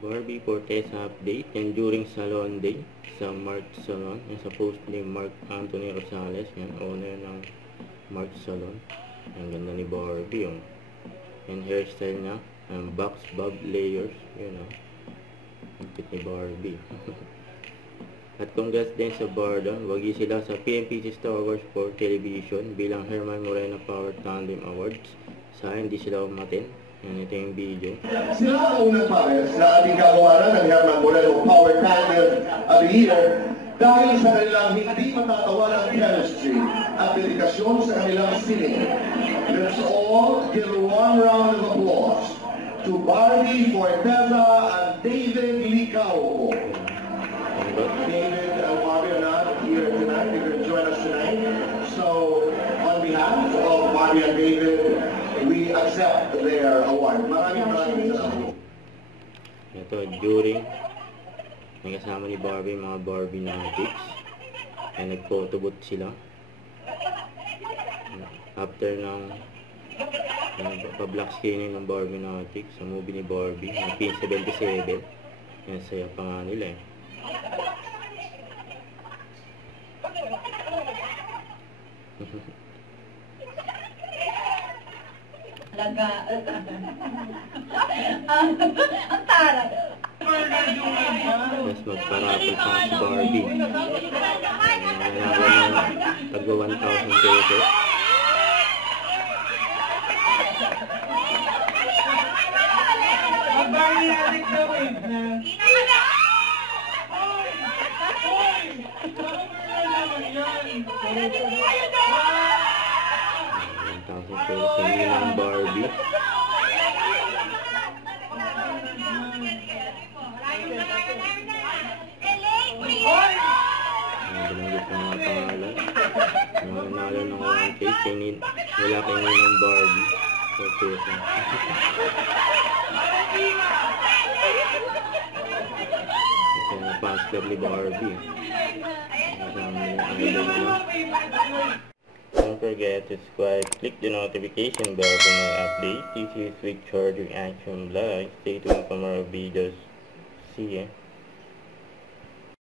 Barbie Fortesa update and during Salon Day sa Mark Salon. Yan sa post ni Mark Anthony Rosales. Yan, owner ng Mark Salon. Ang ganda ni Barbie. Yung hairstyle niya. Ang box bob layers. Yun o. Ang fit ni Barbie. At congrats din sa Bardon. Wagi sila sa PMPC Star Wars for Television bilang Herman Moreno Power Tandem Awards. Sa hindi sila umatin. Yan, ito yung video. Sila ang unang pares na ating kagawaran ng Herman Moreno Power Tandem of the Year dahil sa kanilang hindi matatawalang chemistry at dedikasyon sa kanilang sining. Let's all give one round of applause to Barbie Fortesa and David Licao. David and Barbie are not here tonight. They could join us tonight. So, on behalf of Barbie and David, we accept their award. Maraming salamat. Ito, during may kasama ni Barbie, mga Barbie Nautics. Ay nag-photobooth sila. After ng pa-black screening ng Barbie Nautics sa movie ni Barbie, ng P77. Yan, saya pa nga nila eh. Ang tara. Tapos magparapol pa si Barbie. Tagwa 1,000 pesos. Magbayarik na wait na. 1,000 pesos hindi ng Barbie. Binanggit ang mga pangalan. Nanalo ng 1K. Wala kayo ng Barbie. 4 pesos. Ito yung fans club ni Barbie. Don't forget to subscribe, click the notification bell for more updates. This is Richard Reaction Vlog. Stay tuned for more videos. See ya.